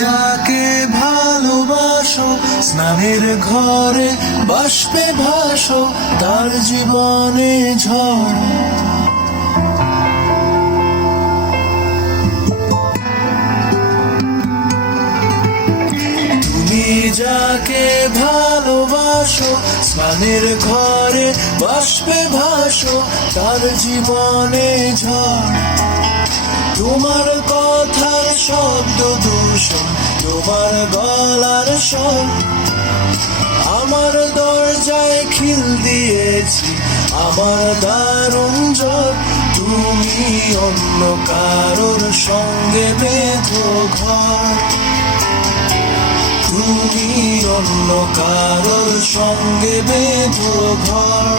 যাকে ভালোবাসো স্নানের ঘরে বাষ্পে ভাসো, তার জীবনে ঝড়। তুমি যাকে ভালোবাসো স্নানের ঘরে বাষ্পে ভাসো, তার জীবনে ঝড়। তোমার কথার শব্দ দূষণ, তোমার গলার স্বর, আমার দরজায় খিল দিয়েছি, আমার দারুণ জ্বর। তুমি অন্য কারোর সঙ্গে বেঁধো ঘর, তুমি অন্য কারোর সঙ্গে বেঁধো ঘর।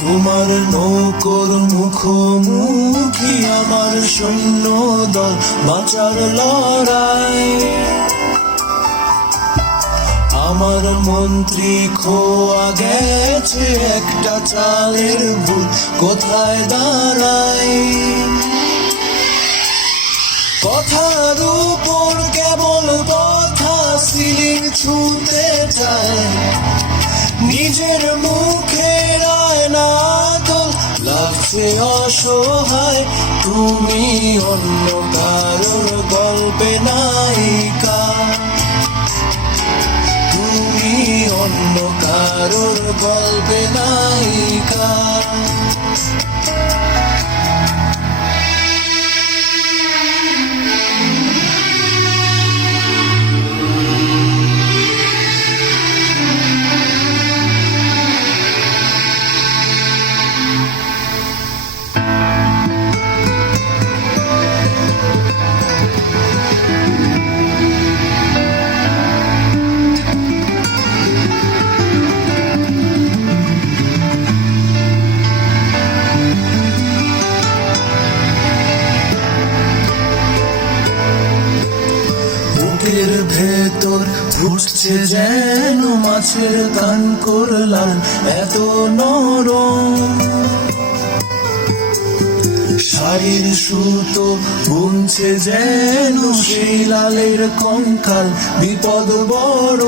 তোমার নৌকোর মুখোমুখি আমার সৈন্য দল, বাঁচার লড়াই। আমার মন্ত্রী খোয়া গেছে, একটা চালের ভুল কোথায় দাঁড়ায়। কথার উপর কেবল কথা, সিলিং ছুঁতে চায়, নিজের মুখের আয়না তোল, লাগছে অসহায়। তুমি অন্য কারোর গল্পে নায়িকা, তুমি অন্য কারোর গল্পে নায়িকা। বুকের ভেতর ঘুরছে যেন মাছের কান করলাম, এত নরম। শাড়ির সুতো বুনছে যেন সেই লালের কঙ্কাল, বিপদ বড়।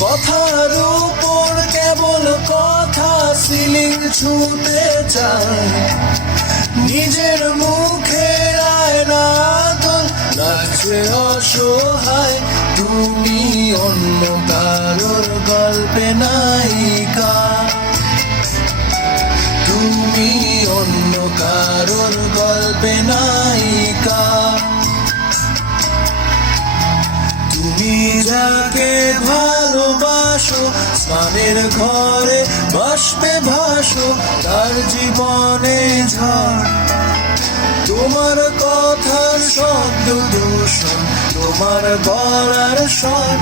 কথার উপর কেবল কথা, সিলিং ছুঁতে চায়, নিজের মুখের আয়না তোল, লাগছে অসহায়। তুমি অন্য কারোর গল্পে নায়িকা, তুমি অন্য কারোর গল্পে নায়িকা। তুমি যাকে ভালোবাসো স্নানের ঘরে বাষ্পে ভাসো, তার জীবনে ঝড়। তোমার কথার শব্দ দূষণ, তোমার গলার স্বর,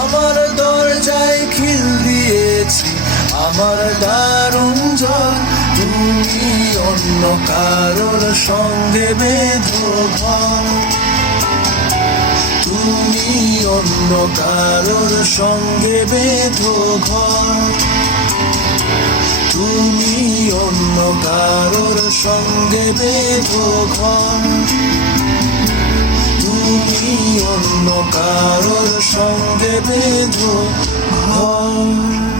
আমার দরজায় খিল দিয়েছি, আমার দারুণ জ্বর। তুমি অন্য কারোর সঙ্গে বেঁধো ঘর, তুমি অন্য কারোর সঙ্গে বেঁধো ঘর, তুমি অন্য কারোর সঙ্গে বেঁধো ঘর, তুমি অন্য কারোর সঙ্গে বেঁধো ঘর।